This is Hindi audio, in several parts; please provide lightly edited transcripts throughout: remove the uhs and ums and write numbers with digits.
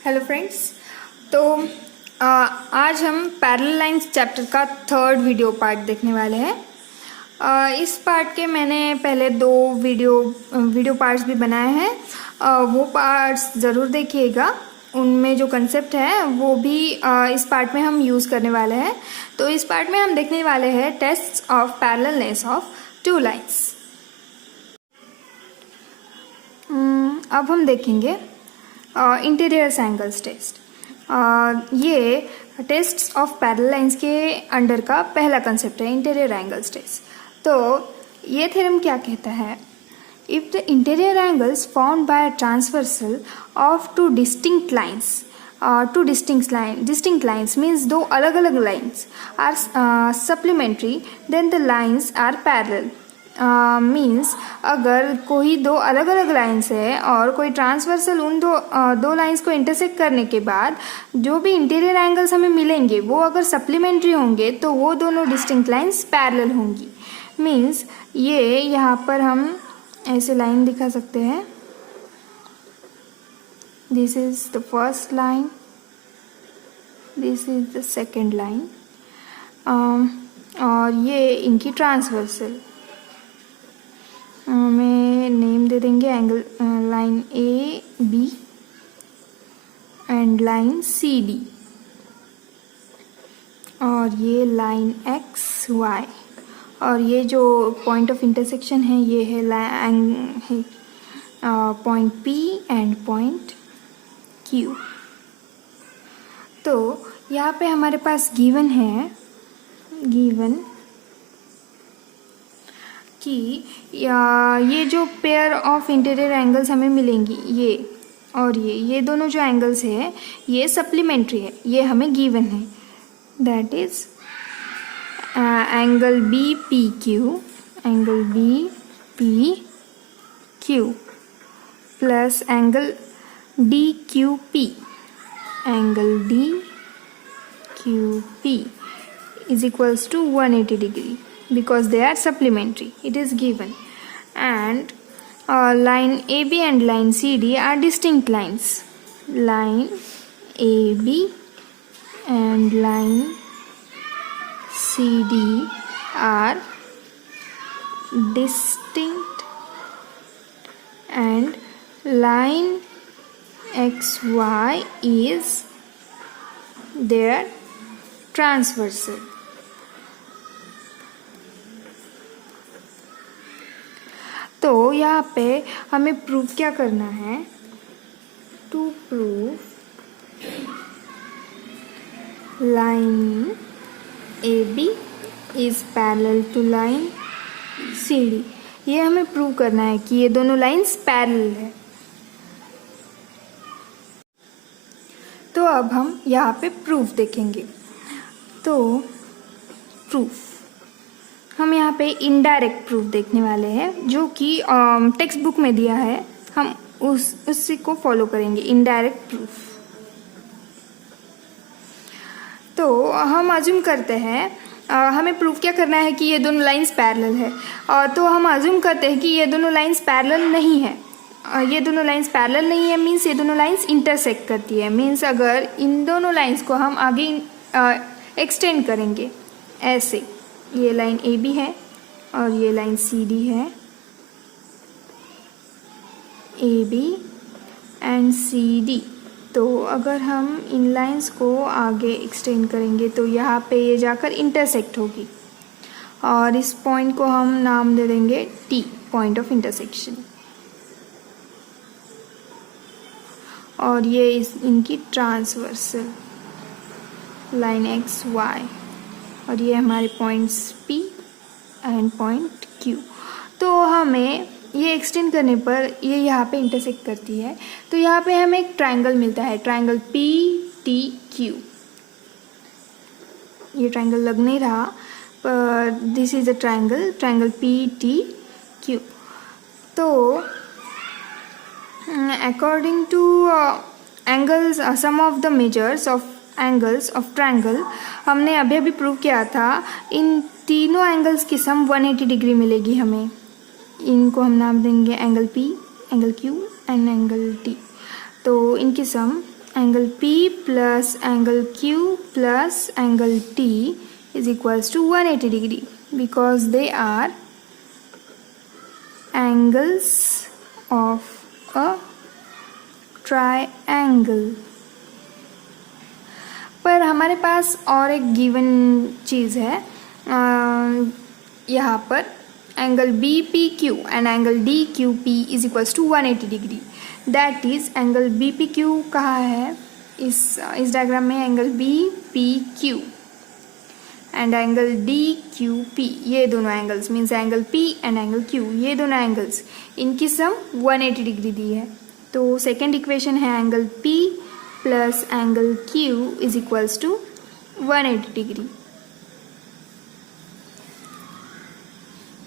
Hello friends. तो आज हम पैरेलल लाइंस चैप्टर का थर्ड वीडियो पार्ट देखने वाले हैं। इस पार्ट के मैंने पहले दो वीडियो पार्ट्स भी बनाए हैं। वो पार्ट्स ज़रूर देखिएगा, उनमें जो कंसेप्ट है वो भी इस पार्ट में हम यूज़ करने वाले हैं। तो इस पार्ट में हम देखने वाले हैं tests of parallelness of two lines. अब हम देखेंगे इंटीरियर एंगल्स टेस्ट। ये टेस्ट्स ऑफ पैरेलल लाइंस के अंडर का पहला कंसेप्ट है, इंटीरियर एंगल्स टेस्ट। तो ये थ्योरम क्या कहता है? If the interior angles found by a transversal of two distinct lines means दो अलग अलग lines are supplementary then the lines are parallel. Means अगर कोई दो अलग अलग लाइन्स है और कोई ट्रांसवर्सल उन दो लाइन्स को इंटरसेक्ट करने के बाद जो भी इंटीरियर एंगल्स हमें मिलेंगे वो अगर सप्लीमेंट्री होंगे तो वो दोनों डिस्टिंक्ट लाइन्स पैरेलल होंगी। मीन्स ये यहाँ पर हम ऐसे लाइन दिखा सकते हैं, this is the first line, this is the second line, और ये इनकी ट्रांसवर्सल में नेम दे देंगे angle line A B and line C D, और ये लाइन एक्स वाई, और ये जो पॉइंट ऑफ इंटरसेक्शन है ये है point P and point Q. तो यहाँ पे हमारे पास गिवन कि ये जो पेयर ऑफ इंटीरियर एंगल्स हमें मिलेंगी ये और ये दोनों जो एंगल्स है ये सप्लीमेंट्री है, ये हमें गिवन है। That is angle B P Q plus angle D Q P is equals to 180 degree because they are supplementary, it is given. And line AB and line CD are distinct lines. Line AB and line CD are distinct, and line XY is their transversal. तो यहाँ पे हमें प्रूव क्या करना है? To prove line A B is parallel to line C D, ये हमें प्रूव करना है कि ये दोनों लाइन्स पैरेलल है। तो अब हम यहाँ पे प्रूफ देखेंगे। तो प्रूफ हम यहाँ पे इनडायरेक्ट प्रूफ देखने वाले हैं जो कि टेक्स्ट बुक में दिया है, हम उसी को फॉलो करेंगे, इनडायरेक्ट प्रूफ। तो हम अज्यूम करते हैं हमें प्रूफ क्या करना है कि ये दोनों लाइंस पैरेलल है, तो हम अज्यूम करते हैं कि ये दोनों लाइंस पैरेलल नहीं है। ये दोनों लाइंस पैरेलल नहीं है मीन्स ये दोनों लाइंस इंटरसेक्ट करती है। मीन्स अगर इन दोनों लाइंस को हम आगे एक्सटेंड करेंगे ऐसे, ये लाइन ए बी है और ये लाइन सी डी है, A B and C D. तो अगर हम इन लाइंस को आगे एक्सटेंड करेंगे तो यहाँ पे ये जाकर इंटरसेक्ट होगी, और इस पॉइंट को हम नाम दे देंगे टी, पॉइंट ऑफ इंटरसेक्शन। और ये इनकी ट्रांसवर्सल लाइन एक्स वाई, और ये हमारे points P and point Q। तो हमें ये एक्सटेंड करने पर ये यहाँ पे इंटरसेक्ट करती है, तो यहाँ पे हमें एक ट्रायंगल मिलता है, ट्रायंगल PTQ। ये ट्रायंगल लग नहीं रहा पर this is a triangle PTQ। तो according to angles, sum of the measures of angles of triangle, हमने अभी प्रूव किया था इन तीनों एंगल्स की सम 180 डिग्री मिलेगी हमें। इनको हम नाम देंगे angle P, angle Q and angle T। तो इनकी सम angle P plus angle Q plus angle T is equals to 180 degree because they are angles of a triangle. पर हमारे पास और एक गिवन चीज़ है यहाँ पर angle B P Q and angle D Q P is equals to 180 degree. That is angle B P Q कहाँ है इस डायग्राम में? Angle B P Q and angle D Q P, ये दोनों angles means angle P and angle Q, ये दोनों एंगल्स इनकी सम 180 डिग्री दी है. तो सेकेंड इक्वेशन है angle P plus angle Q is equals to 180 degree.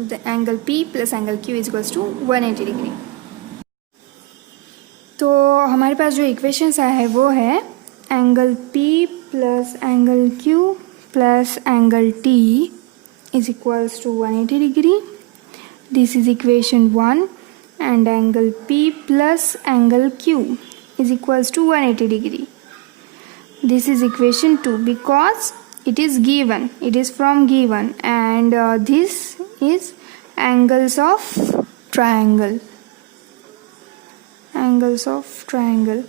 The angle P plus angle Q is equals to 180 degree. तो हमारे पास जो इक्वेशंस है वो है angle P plus angle Q plus angle T is equals to 180 degree. This is equation 1 and angle P plus angle Q is equals to 180 degree. This is equation 2 because it is given, it is from given, and this is angles of triangle. Angles of triangle.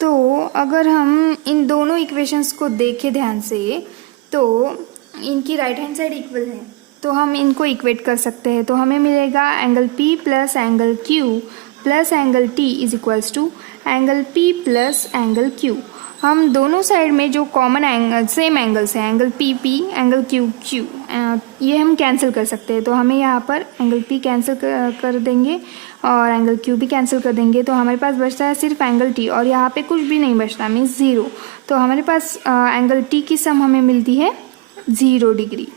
तो अगर हम इन दोनों इक्वेशंस को देखें ध्यान से तो इनकी राइट हैंड साइड इक्वल है, तो हम इनको इक्वेट कर सकते हैं. तो हमें मिलेगा angle P plus angle Q plus angle T is equals to angle P plus angle Q. हम दोनों साइड में जो कॉमन एंगल सेम एंगल्स हैं angle P P angle Q Q, ये हम कैंसिल कर सकते हैं. तो हमें यहाँ पर एंगल P कैंसिल कर देंगे और एंगल Q भी कैंसिल कर देंगे. तो हमारे पास बचता है सिर्फ एंगल T और यहाँ पे कुछ भी नहीं बचता मीन्स 0. तो हमारे पास एंगल T की सम हमें मिलती है 0 डिग्री.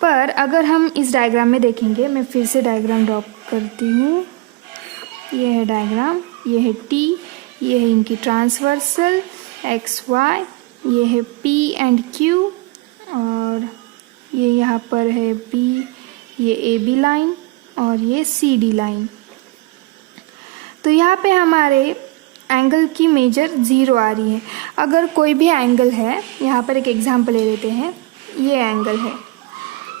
पर अगर हम इस डायग्राम में देखेंगे, मैं फिर से डायग्राम ड्रॉ करती हूँ. ये है डायग्राम, ये है T, ये है इनकी ट्रांसवर्सल एक्स वाई, ये है P एंड Q और ये यहाँ पर है B, ये AB लाइन और ये CD लाइन. तो यहाँ पे हमारे एंगल की मेजर 0 आ रही है. अगर कोई भी एंगल है, यहाँ पर एक एग्जांपल ले लेते हैं, ये एंगल है,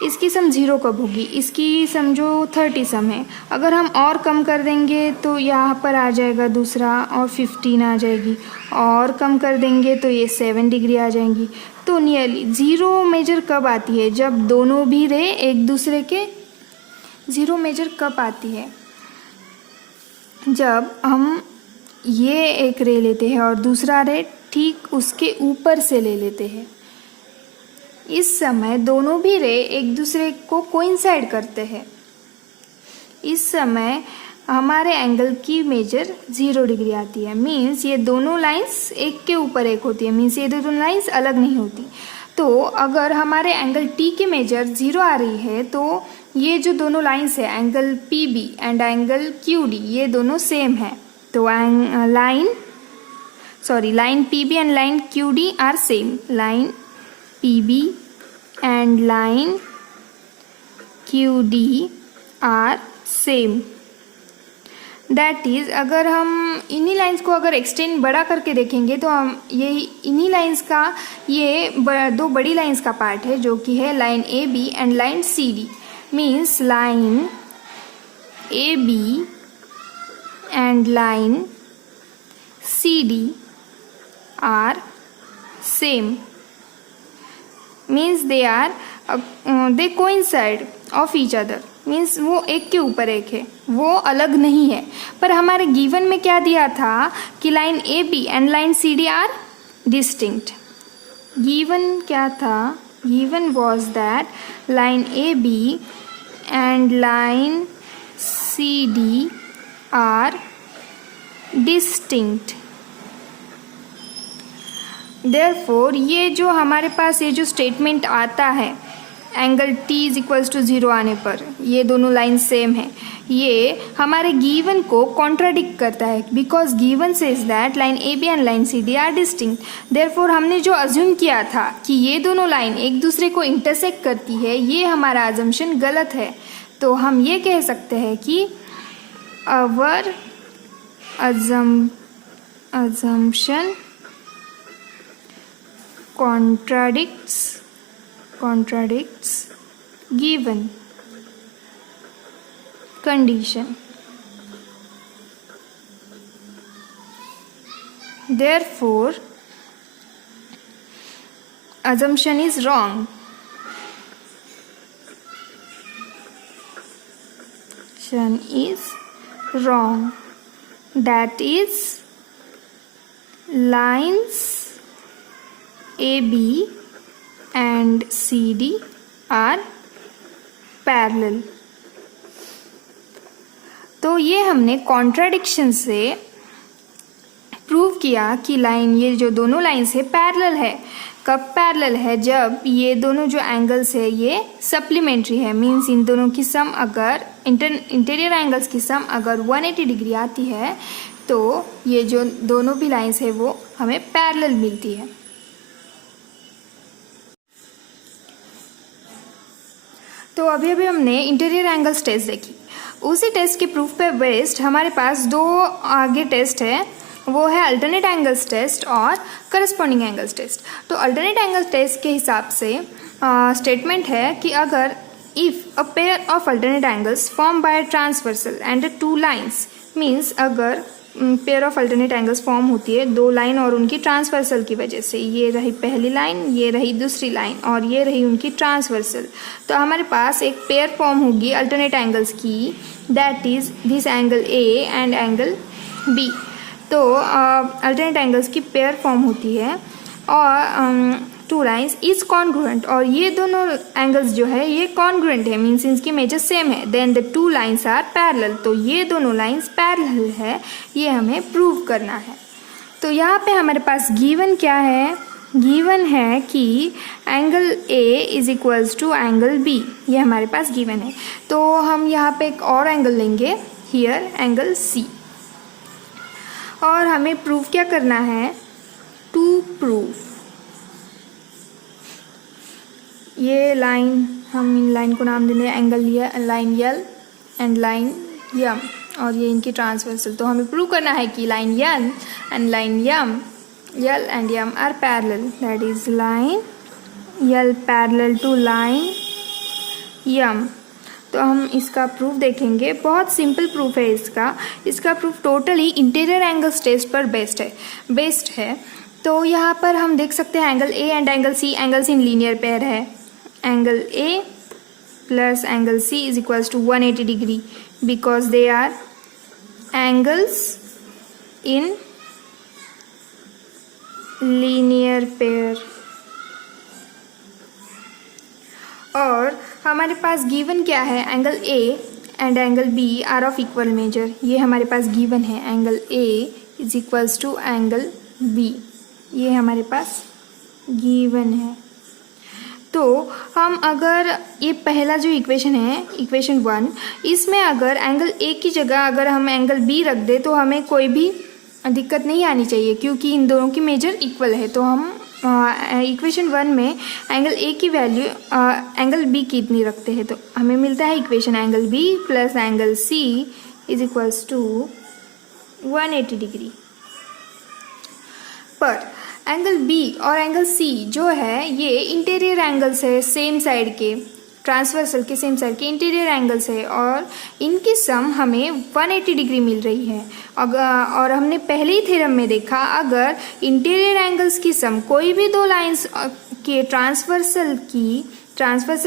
इसकी सम 0 कब होगी? इसकी सम जो 30 सम है, अगर हम और कम कर देंगे तो यहाँ पर आ जाएगा दूसरा और 15 आ जाएगी, और कम कर देंगे तो ये 7 डिग्री आ जाएंगी. तो नियरली 0 मेजर कब आती है? जब दोनों भी रे एक दूसरे के 0 मेजर कब आती है? जब हम ये एक रे लेते हैं और दूसरा रे ठीक उसके ऊपर से ले लेते हैं. इस समय दोनों भी रे एक दूसरे को कोइंसाइड करते हैं. इस समय हमारे एंगल की मेजर 0 डिग्री आती है. मीन्स ये दोनों लाइंस एक के ऊपर एक होती है, मीन्स ये दोनों लाइंस अलग नहीं होती. तो अगर हमारे एंगल टी की मेजर 0 आ रही है तो ये जो दोनों लाइंस है angle P B and angle Q D, ये दोनों सेम है. तो line P B and line Q D are same. लाइन PB and line QD are same. That is अगर हम इन्हीं लाइंस को अगर एक्सटेंड बड़ा करके देखेंगे तो हम ये इन्हीं लाइंस का ये दो बड़ी लाइंस का पार्ट है जो कि है line AB and line CD. Means line AB and line CD are same. Means they coincide of each other. Means वो एक के ऊपर एक है, वो अलग नहीं है. पर हमारे गिवन में क्या दिया था कि line AB and line CD are distinct. Given क्या था? Given was that line AB and line CD are distinct. Therefore ये जो हमारे पास ये जो स्टेटमेंट आता है angle T is equals to 0 आने पर ये दोनों लाइन सेम है, ये हमारे गिवन को कॉन्ट्राडिक्ट करता है. Because given says that line AB and line CD are distinct. Therefore हमने जो अज्यूम किया था कि ये दोनों लाइन एक दूसरे को इंटरसेक्ट करती है, ये हमारा अजम्पशन गलत है. तो हम ये कह सकते हैं कि अवर assumption contradicts given condition. Therefore, assumption is wrong. Assumption is wrong. That is, lines AB and CD are parallel. तो ये हमने कॉन्ट्राडिक्शन से प्रूव किया कि लाइन, ये जो दोनों लाइन्स है पैरेलल है. कब पैरेलल है? जब ये दोनों जो एंगल्स है ये सप्लीमेंट्री है. मीन्स इन दोनों की सम अगर इंटीरियर एंगल्स की सम अगर 180 डिग्री आती है तो ये जो दोनों भी लाइन्स है वो हमें पैरेलल मिलती है. तो अभी हमने इंटीरियर एंगल्स टेस्ट देखी. उसी टेस्ट के प्रूफ पे बेस्ड हमारे पास दो आगे टेस्ट है, वो है अल्टरनेट एंगल्स टेस्ट और करस्पॉन्डिंग एंगल्स टेस्ट. तो अल्टरनेट एंगल्स टेस्ट के हिसाब से स्टेटमेंट है कि अगर if a pair of alternate angles form by transversal and two lines, means अगर pair of alternate angles form होती है दो लाइन और उनकी ट्रांसवर्सल की वजह से, ये रही पहली लाइन, ये रही दूसरी लाइन और ये रही उनकी ट्रांसवर्सल, तो हमारे पास एक पेयर फॉर्म होगी अल्टरनेट एंगल्स की, that is this angle A and angle B. तो अल्टरनेट एंगल्स की पेयर फॉर्म होती है और टू लाइन्स इज कॉन्ग्रुएंट, और ये दोनों एंगल्स जो है ये कॉन्ग्रुएंट है, मीन्स इनकी मेजर सेम है. Then the two lines are parallel, तो ये दोनों लाइन्स पैरेलल है, ये हमें प्रूव करना है. तो यहाँ पे हमारे पास गिवन क्या है? गिवन है कि angle A is equals to angle B, ये हमारे पास गिवन है. तो हम यहाँ पे एक और एंगल लेंगे, हियर एंगल सी, और हमें प्रूफ क्या करना है? टू प्रूफ ये लाइन, हम इन लाइन को नाम देंगे angle line L and line M, और ये इनकी ट्रांसवर्सल. तो हमें प्रूव करना है कि line L and line M, L and M are parallel, that is line L parallel to line M. तो हम इसका प्रूफ देखेंगे. बहुत सिंपल प्रूफ है इसका proof totally interior angles test पर बेस्ड है. तो यहाँ पर हम देख सकते हैं angle A and angle C, angles in linear pair है. Angle A plus angle C is equals to 180 degree because they are angles in linear pair. और हमारे पास गिवन क्या है? Angle A and angle B are of equal measure, ये हमारे पास गिवन है. Angle A is equals to angle B, ये हमारे पास गिवन है. तो हम अगर ये पहला जो इक्वेशन है, इक्वेशन 1, इसमें अगर एंगल ए की जगह अगर हम एंगल बी रख दे तो हमें कोई भी दिक्कत नहीं आनी चाहिए, क्योंकि इन दोनों की मेजर इक्वल है. तो हम इक्वेशन 1 में एंगल ए की वैल्यू एंगल बी की इतनी रखते हैं, तो हमें मिलता है equation angle B plus angle C is equals to 180 degree. पर एंगल बी और एंगल सी जो है ये इंटीरियर एंगल्स है, सेम साइड के, ट्रांसवर्सल के सेम साइड के इंटीरियर एंगल्स है, और इनकी सम हमें 180 डिग्री मिल रही है. और हमने पहले ही थ्योरम में देखा, अगर इंटीरियर एंगल्स की सम कोई भी दो लाइंस के ट्रांसवर्सल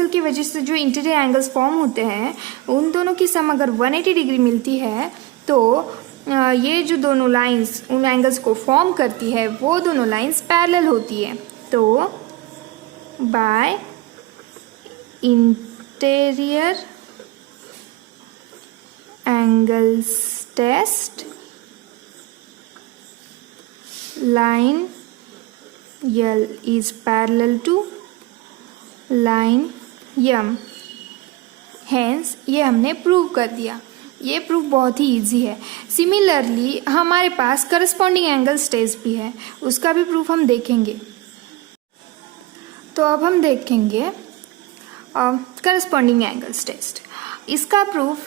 की वजह से जो इंटीरियर एंगल्स फॉर्म होते हैं उन दोनों की सम अगर 180 डिग्री मिलती है तो ये जो दोनों लाइंस उन एंगल्स को फॉर्म करती है वो दोनों लाइंस पैरेलल होती है. तो by interior angles test line L is parallel to line M. Hence ये हमने प्रूव कर दिया. ये प्रूफ बहुत ही इजी है. सिमिलरली हमारे पास करस्पॉन्डिंग एंगल्स टेस्ट भी है, उसका भी प्रूफ हम देखेंगे. तो अब हम देखेंगे करस्पॉन्डिंग एंगल्स टेस्ट. इसका प्रूफ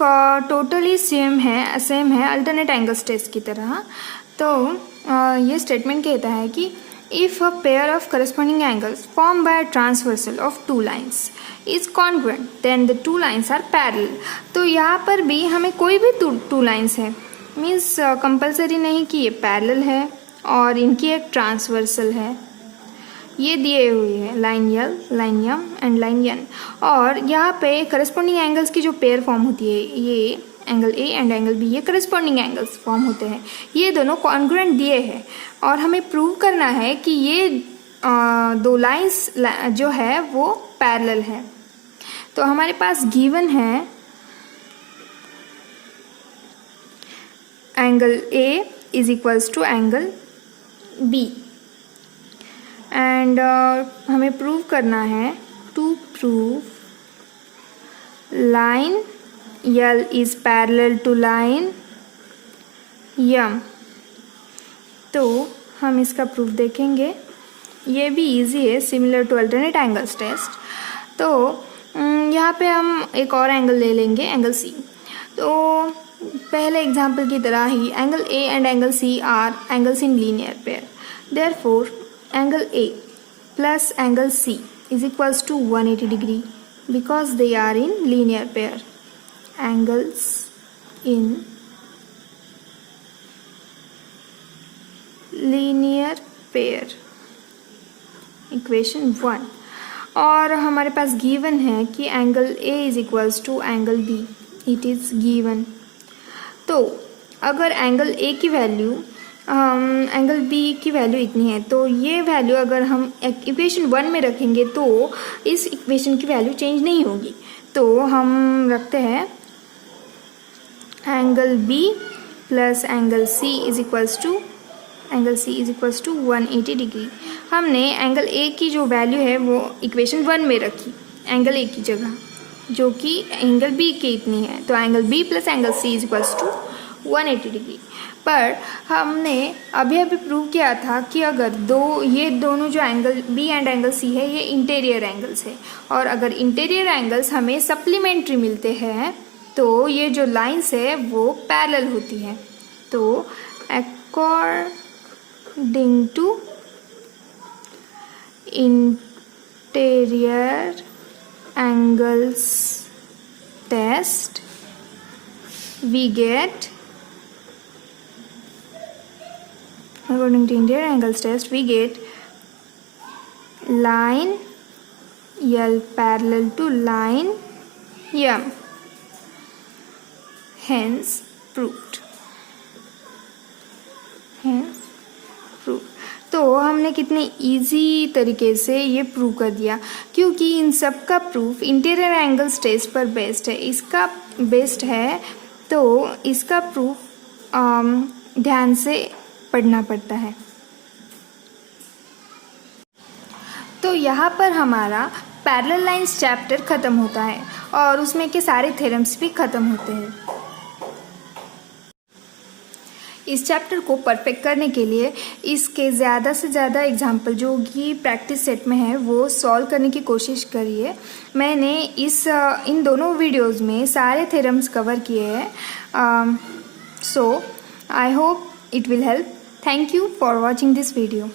टोटली सेम है अल्टरनेट एंगल्स टेस्ट की तरह. तो ये स्टेटमेंट कहता है कि if a pair of corresponding angles form by transversal of two lines is congruent then the two lines are parallel. तो यहाँ पर भी हमें कोई भी टू लाइन्स है, मीन्स कंपल्सरी नहीं कि ये पैरेलल है और इनकी एक ट्रांसवर्सल है, ये दिए हुए हैं line L, line M and line N. और यहाँ पे करस्पॉन्डिंग एंगल्स की जो पेयर फॉर्म होती है, ये angle A and angle B, ये करस्पॉन्डिंग एंगल्स फॉर्म होते हैं। ये दोनों कॉन्ग्रुएंट दिए हैं और हमें प्रूव करना है कि ये दो लाइंस जो है वो पैरेलल है। तो हमारे पास गिवन है angle A is equals to angle B and हमें प्रूव करना है, to prove line L is parallel to line M। तो हम इसका प्रूफ देखेंगे, ये भी इजी है, similar to alternate angles test. तो यहाँ पे हम एक और एंगल ले लेंगे, एंगल C। तो पहले एग्जाम्पल की तरह ही angle A and angle C are angles in linear pair, therefore angle A plus angle C is equals to 180 degree because they are in linear pair. Angles in linear pair, equation 1। और हमारे पास गिवन है कि angle A is equals to angle B, it is given. तो अगर एंगल A की वैल्यू एंगल B की वैल्यू इतनी है, तो ये वैल्यू अगर हम इक्वेशन 1 में रखेंगे तो इस इक्वेशन की वैल्यू चेंज नहीं होगी। तो हम रखते हैं angle B plus angle C is equals to 180 degree. हमने एंगल A की जो वैल्यू है वो इक्वेशन 1 में रखी एंगल A की जगह, जो कि एंगल B की इतनी है। तो angle B plus angle C is equals to 180 degree. पर हमने अभी प्रूव किया था कि अगर ये दोनों जो angle B and angle C है ये इंटीरियर एंगल्स है, और अगर इंटीरियर एंगल्स हमें सप्लीमेंट्री मिलते हैं तो ये जो लाइंस है वो पैरेलल होती है। तो according to interior angles test we get line L parallel to line M, hence proved। तो हमने कितने इजी तरीके से ये प्रूव कर दिया, क्योंकि इन सब का प्रूफ इंटीरियर एंगल्स टेस्ट पर बेस्ड है, इसका बेस्ड है। तो इसका प्रूफ ध्यान से पढ़ना पड़ता है। तो यहाँ पर हमारा पैरेलल लाइंस चैप्टर ख़त्म होता है और उसमें के सारे थ्योरम्स भी ख़त्म होते हैं। इस चैप्टर को परफेक्ट करने के लिए इसके ज़्यादा से ज़्यादा एग्जाम्पल जो कि प्रैक्टिस सेट में है वो सॉल्व करने की कोशिश करिए। मैंने इन दोनों वीडियोज़ में सारे थ्योरम्स कवर किए हैं। So I hope it will help. Thank you for watching this video.